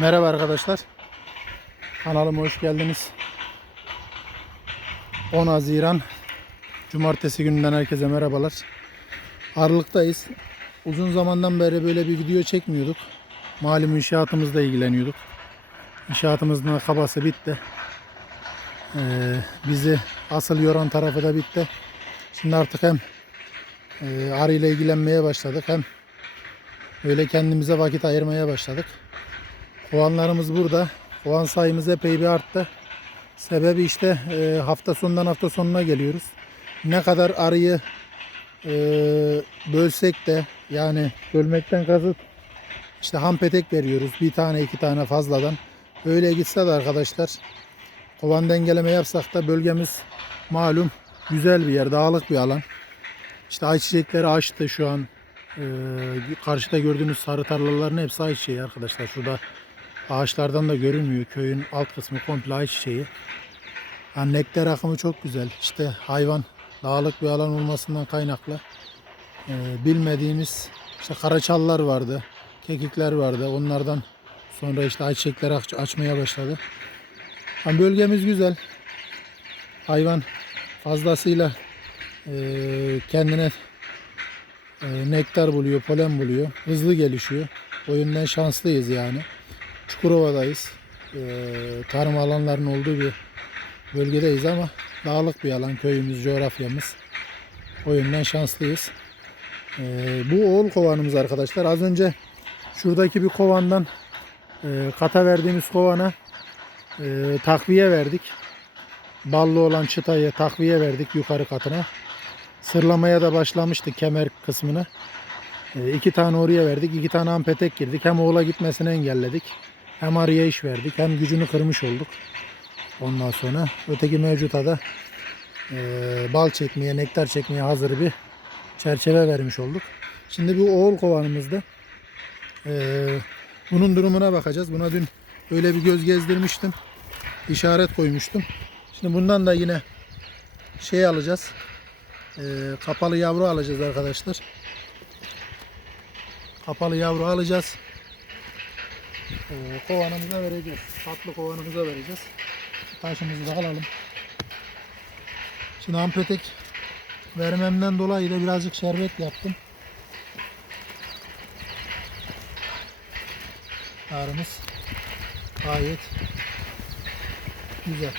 Merhaba arkadaşlar. Kanalıma hoş geldiniz. 10 Haziran Cumartesi gününden herkese merhabalar. Aralıktayız. Uzun zamandan beri böyle bir video çekmiyorduk. Malum inşaatımızla ilgileniyorduk. İnşaatımızın kabası bitti. Ee, bizi asıl yoran tarafı da bitti. Şimdi artık hem e, arıyla ilgilenmeye başladık hem öyle kendimize vakit ayırmaya başladık. Kovanlarımız burada. Kovan sayımız epey bir arttı. Sebebi işte e, hafta sonundan hafta sonuna geliyoruz. Ne kadar arıyı e, bölsek de yani bölmekten kasıt işte ham petek veriyoruz. Bir tane iki tane fazladan. Öyle gitse de arkadaşlar kovan dengeleme yapsak da bölgemiz malum güzel bir yer, dağlık bir alan. İşte ayçiçekleri açtı şu an. Ee, karşıda gördüğünüz sarı tarlaların hepsi ayçiçeği arkadaşlar. Şurada ağaçlardan da görünmüyor. Köyün alt kısmı komple ayçiçeği. Yani nektar akımı çok güzel. İşte hayvan dağlık bir alan olmasından kaynaklı. ee, bilmediğimiz işte karaçallar vardı. Kekikler vardı. Onlardan sonra işte ayçiçekler aç- açmaya başladı. Yani bölgemiz güzel. Hayvan fazlasıyla ee, kendine e, nektar buluyor, polen buluyor. Hızlı gelişiyor. O yönden şanslıyız yani. Çukurova'dayız. Ee, tarım alanlarının olduğu bir bölgedeyiz ama dağlık bir alan köyümüz, coğrafyamız. O yönden şanslıyız. Ee, bu oğul kovanımız arkadaşlar. Az önce şuradaki bir kovandan e, kata verdiğimiz kovana e, takviye verdik. Ballı olan çıtayı takviye verdik yukarı katına. Sırlamaya da başlamıştık kemer kısmını. E, iki tane oraya verdik. iki tane ampetek girdik. Hem oğula gitmesini engelledik. Hem arıya iş verdik. Hem gücünü kırmış olduk. Ondan sonra öteki mevcuta da e, bal çekmeye, nektar çekmeye hazır bir çerçeve vermiş olduk. Şimdi bu oğul kovanımızda e, bunun durumuna bakacağız. Buna dün öyle bir göz gezdirmiştim. İşaret koymuştum. Şimdi bundan da yine şey alacağız. E, kapalı yavru alacağız arkadaşlar. Kapalı yavru alacağız. E, kovanımıza vereceğiz. Tatlı kovanımıza vereceğiz. Taşımızı da alalım. Şimdi ampetek vermemden dolayı da birazcık şerbet yaptım. Arımız gayet güzel.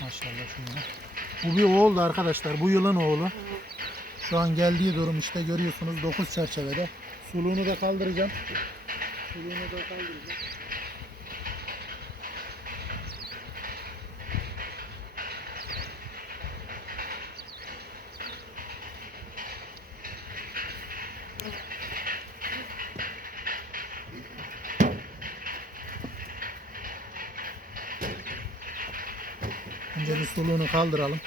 Maşallah şuna. Bu bir oğuldu arkadaşlar. Bu yılın oğlu. Şu an geldiği durum işte görüyorsunuz 9 çerçevede. Suluğunu da kaldıracağım. Suluğunu da kaldıracağım. Önce bir suluğunu kaldıralım.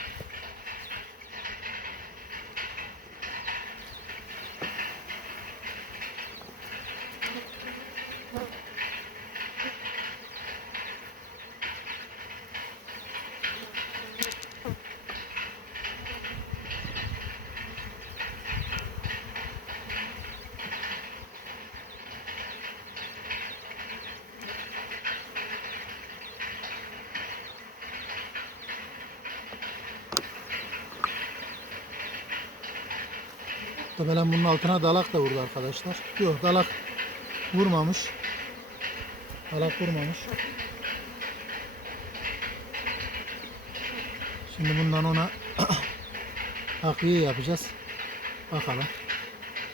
Muhtemelen bunun altına dalak da vurdu arkadaşlar. Yok dalak vurmamış. Dalak vurmamış. Şimdi bundan ona takviye yapacağız. Bakalım.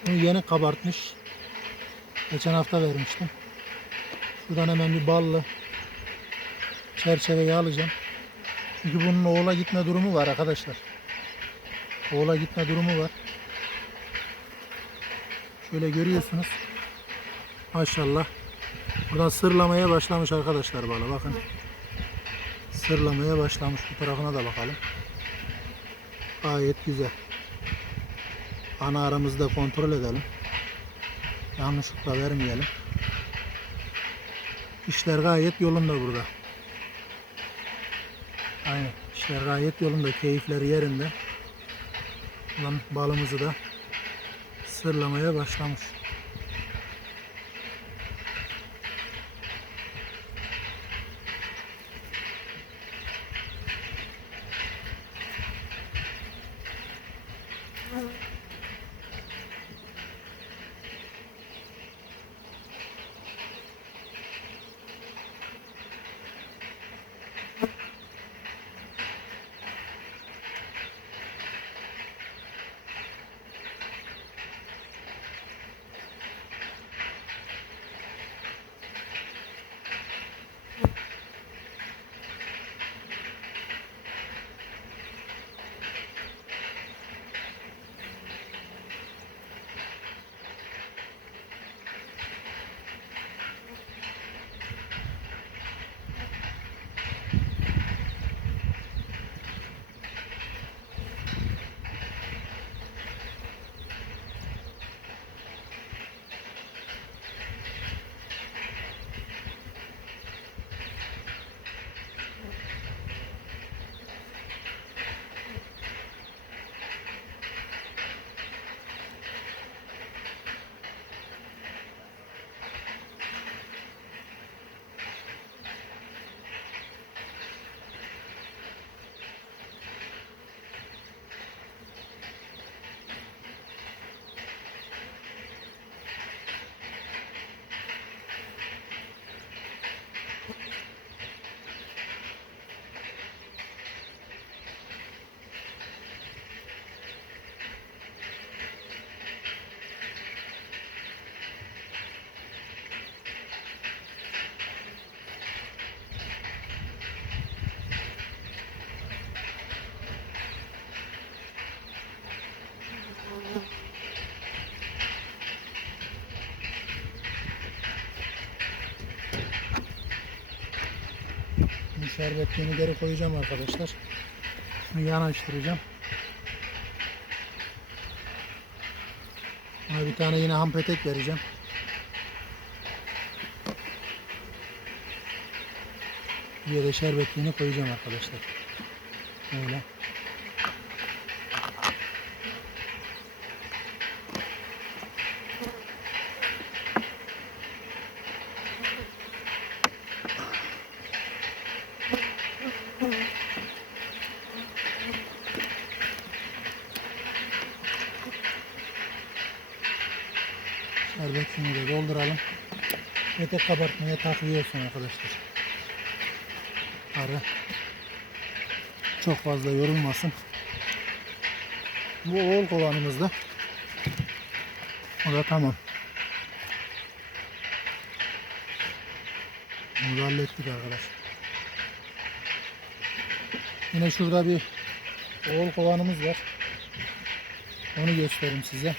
Bunu yeni kabartmış. Geçen hafta vermiştim. Şuradan hemen bir ballı çerçeveyi alacağım. Çünkü bunun oğula gitme durumu var arkadaşlar. Oğula gitme durumu var. Şöyle görüyorsunuz. Maşallah. Buradan sırlamaya başlamış arkadaşlar balı bakın. Sırlamaya başlamış. Bu tarafına da bakalım. Gayet güzel. Ana aramızı da kontrol edelim. Yanlışlıkla vermeyelim. İşler gayet yolunda burada. Aynen. İşler gayet yolunda. Keyifleri yerinde. Buradan balımızı da sırlamaya başlamış. Şerbetliğini geri koyacağım arkadaşlar. Yanaştıracağım. Ona bir tane yine ham petek vereceğim. Bir yere şerbetliğini koyacağım arkadaşlar. Böyle. Şerbetini de dolduralım. Petek kabartmaya takviye olsun arkadaşlar. Arı çok fazla yorulmasın. Bu oğul kovanımızda. O da tamam. Bunu da hallettik arkadaşlar. Yine şurada bir oğul kovanımız var. Onu göstereyim size.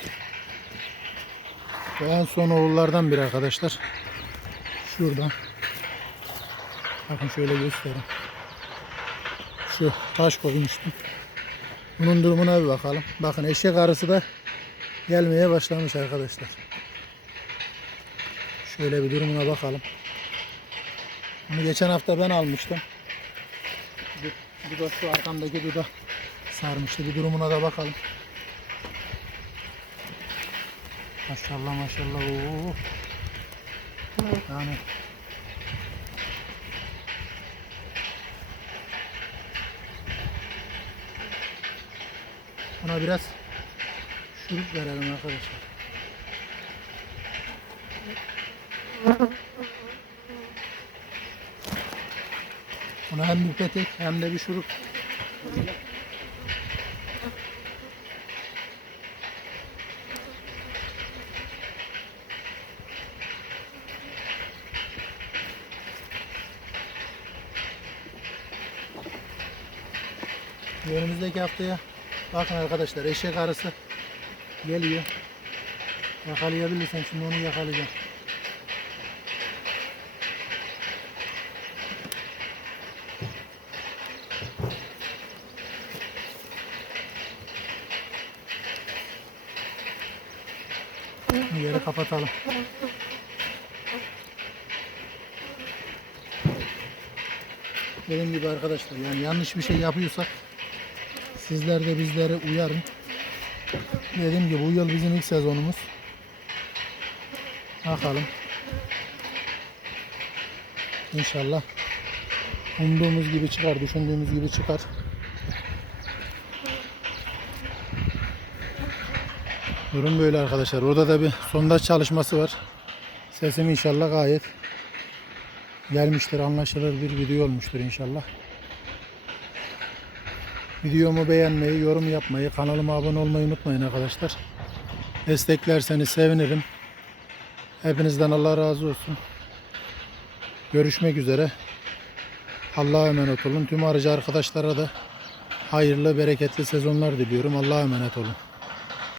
Bu en son oğullardan biri arkadaşlar. Şurada. Bakın şöyle göstereyim. Şu taş koymuştum. Bunun durumuna bir bakalım. Bakın eşek arısı da gelmeye başlamış arkadaşlar. Şöyle bir durumuna bakalım. Bunu geçen hafta ben almıştım. Bu, bu da şu arkamdaki duda sarmıştı. Bir durumuna da bakalım. Maşallah maşallah. Oo. Yani Buna biraz şurup verelim arkadaşlar. Buna hem bir petek hem de bir şurup. Önümüzdeki haftaya bakın arkadaşlar eşek arısı geliyor. Yakalayabilirsem şimdi onu yakalayacağım. Yeri kapatalım. Dediğim gibi arkadaşlar yani yanlış bir şey yapıyorsak sizler de bizleri uyarın. Dediğim gibi bu yıl bizim ilk sezonumuz. Bakalım. İnşallah umduğumuz gibi çıkar, düşündüğümüz gibi çıkar. Durum böyle arkadaşlar. Orada da bir sondaj çalışması var. Sesim inşallah gayet gelmiştir, anlaşılır bir video olmuştur inşallah. Videomu beğenmeyi, yorum yapmayı, kanalıma abone olmayı unutmayın arkadaşlar. Desteklerseniz sevinirim. Hepinizden Allah razı olsun. Görüşmek üzere. Allah'a emanet olun. Tüm arıcı arkadaşlara da hayırlı, bereketli sezonlar diliyorum. Allah'a emanet olun.